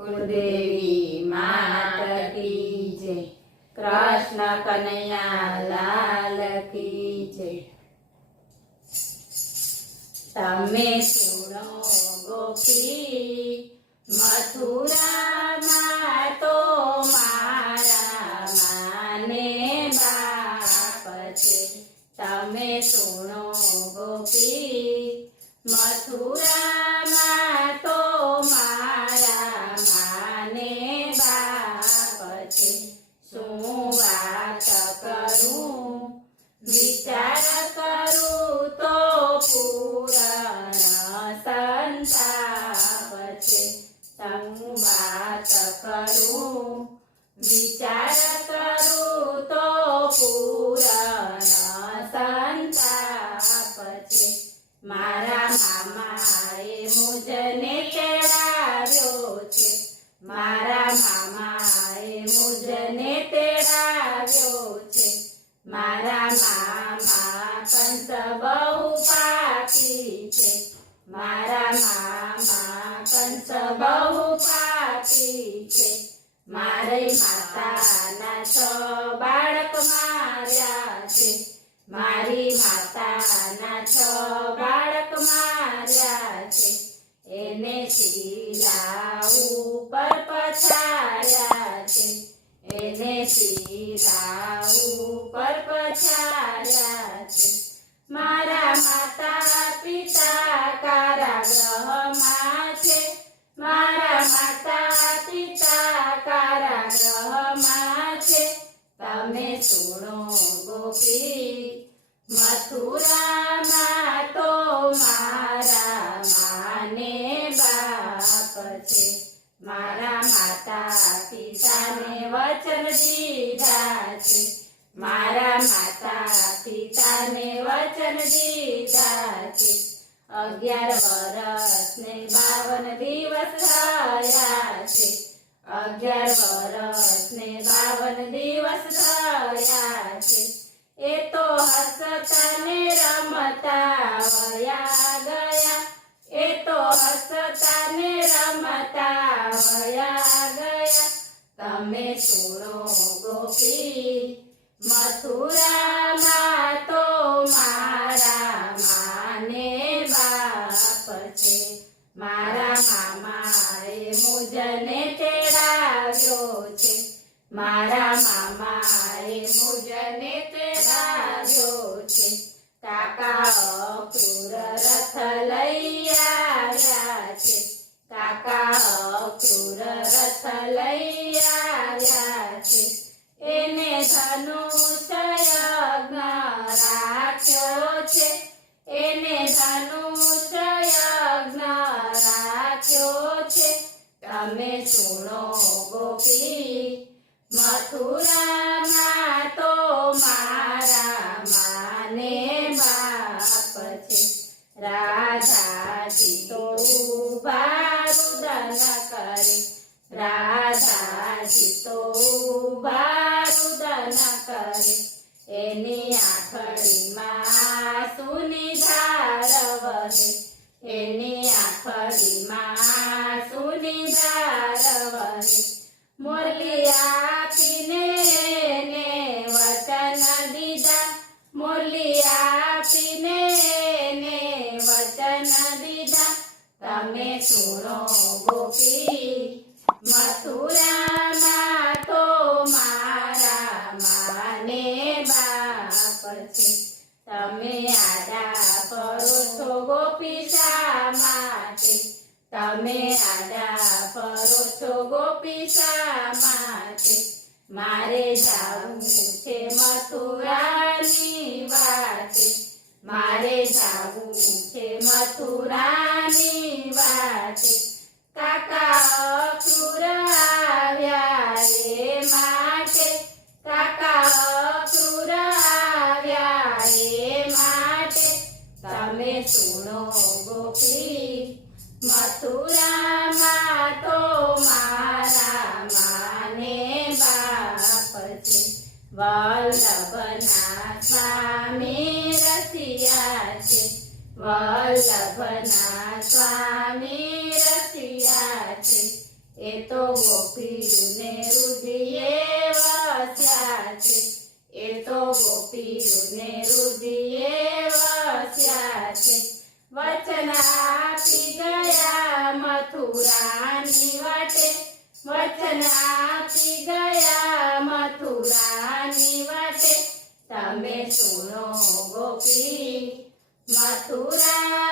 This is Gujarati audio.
कुलदेवी मात की जय। कृष्ण कन्हैया लाल की जय। तमे सुनो गोपी मथुरा में तो मारा माने बाप छे। तमे सुनो गोपी मथुरा में तो मारा माने बाप छे। शुं वात करूं विचार करूं तो पूरण संताप छे। शुं वात करूं विचार करूं तो पूरण संताप छे। मारा मामाए मुझने तेड़ाव्यो छे। मारा मामाए मुझने तेड़ाव्यो छे। मारा मामा कंस बहु पापी छे। मारा मामा कंस बहु पापी छे। मारे माताना 6 बाळक मार्या छे। मारी माताना 6 बाळक मार्या छे। एने शीला ઉપર પછાડ્યા છે। એને शीला ઉપર પછાડ્યા છે। મારા માતા પિતા કારાગૃહમાં છે। મારા માતા પિતા કારાગૃહમાં છે। તમે સુણો ગોપી મથુરામાં તો મારા માને બાપ છે। મારા માતા પિતાને વચન દીધા છે। મારા માતા પિતાને વચન દીધા છે। 11 વર્ષ ને 52 દિવસ થયા છે। 11 વર્ષ ને 52 દિવસ થયા છે। એ તો હસતા ને રમતા વયા ગયા। એ તો હસતા ને રમતા વયા ગયા। તમે સુણો ગોપી મથુરામાં તો મારા માને બાપ છે। મારા મામાએ મુજને તેડાવ્યો છે। મારા મામાએ મુજને તેડાવ્યો છે। કાકા અક્રૂર રથ લઈ આવ્યા છે। કાકા અક્રૂર રથ લઈ આવ્યા છે। એને ધનુષ યજ્ઞ રાખ્યો છે। એને ધનુષ યજ્ઞ રાખ્યો છે। તમે સુણો ગોપી મથુરામાં તો મારા માને બાપ છે। રાધાજી તો ઊભા રુદન કરે। રાધાજી તો ઊભા રુદન કરે। એની આંખડીમાં આંસુની ધાર વહે। એની આંખડીમાં આંસુની ધાર વહે। મુરલી આપીને એને વચન દીધા। મુરલી આપીને એને વચન દીધા। તમે સુણો ગોપી મથુરામાં તો મારા માને બાપ છે। તમે આડા ફરો છો ગોપી શા માટે? તમે આડા ફરો છો ગોપી શા માટે? મારે જાવું છે મથુરાની વાટે। મારે જાવું છે મથુરાની વાટે। કાકા અક્રૂર આવ્યા એ માટે। કાકા અક્રૂર આવ્યા એ માટે। તમે સુણો ગોપી મથુરામાં તો મારા માને બાપ છે। વલ્લભના સ્વામી રસિયા છે। વલ્લભના સ્વામી રસિયા છે। એ તો ગોપીઓને હૃદયે વસ્યા છે. એ તો ગોપીઓને હૃદયે વસ્યા છે. વચન આપી ગયા મથુરાની વાટે. વચન આપી ગયા મથુરાની વાટે. તમે સુનો ગોપી મથુરા